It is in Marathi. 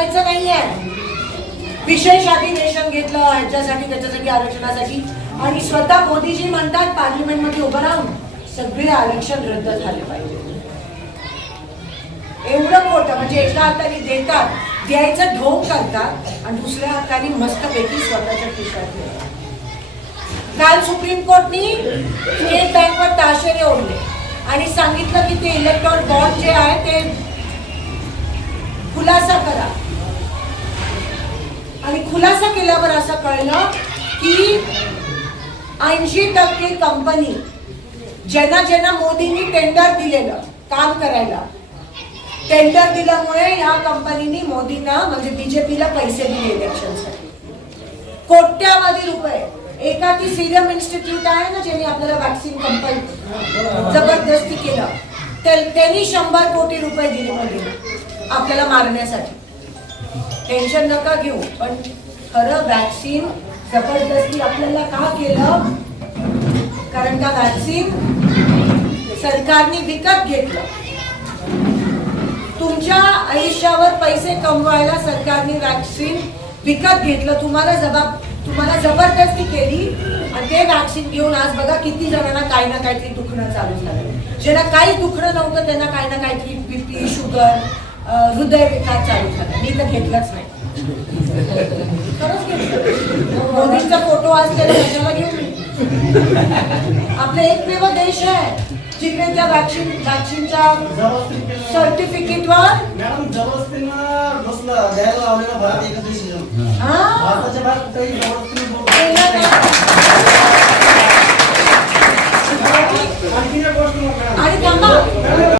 करायचं नाहीये. विशेष अधिवेशन घेतलं ह्याच्यासाठी त्याच्यासाठी आरक्षणासाठी. आणि स्वतः मोदीजी म्हणतात पार्लिमेंटमध्ये उभं राहून सगळे आरक्षण रद्द झाले पाहिजे. एवढं मोठं म्हणजे एका हाताने देतात द्यायचं ढोक करतात आणि दुसऱ्या हाताने मस्तपैकी स्वतःच्या खिशात काल सुप्रीम कोर्टनी स्टेट बँकवर ताशेरे ओढले. आणि सांगितलं की ते इलेक्ट्रॉन बॉन्ड जे आहे ते खुलासा खुलासा केल्यावर असं कळलं की ऐंशी टक्के कंपनी ज्यांना ज्यांना मोदींनी टेंडर दिलेलं काम करायला टेंडर दिल्यामुळे या कंपनीनी मोदींना म्हणजे बीजेपीला पैसे दिले इलेक्शनसाठी कोट्यावधी रुपये. एका ती सिरम इन्स्टिट्यूट आहे ना ज्यांनी आपल्याला वॅक्सिन कंपनी जबरदस्ती केलं. त्यांनी शंभर कोटी रुपये दिले मोदींना आपल्याला मारण्यासाठी. टेन्शन नका घेऊ. पण खरं वॅक्सिन जबरदस्ती आपल्याला का केलं? कारण का वॅक्सिन सरकारने विकत घेतलं. तुमच्या आयुष्यावर पैसे कमवायला सरकारने वॅक्सिन विकत घेतलं. तुम्हाला जबाब तुम्हाला जबरदस्ती केली आणि ते वॅक्सिन घेऊन आज बघा किती जणांना काही ना काहीतरी दुखणं चालू झालं ज्यांना काही दुखणं नव्हतं त्यांना काही ना काहीतरी बीपी शुगर हृदय विकार चालू झाला. मी तर घेतलंच नाही. खरंच घेतलं. मोदींचा फोटो असलेला कशाला घेऊन आपला एकमेव देश आहे. जिकडे त्या वॅक्सिन वॅक्सिनच्या सर्टिफिकेटवर मॅडम जबरदस्तीनं बसलं द्यायला लावलेलं भारत एकच डिसिजन हा. भारताच्या बाहेर कुठेही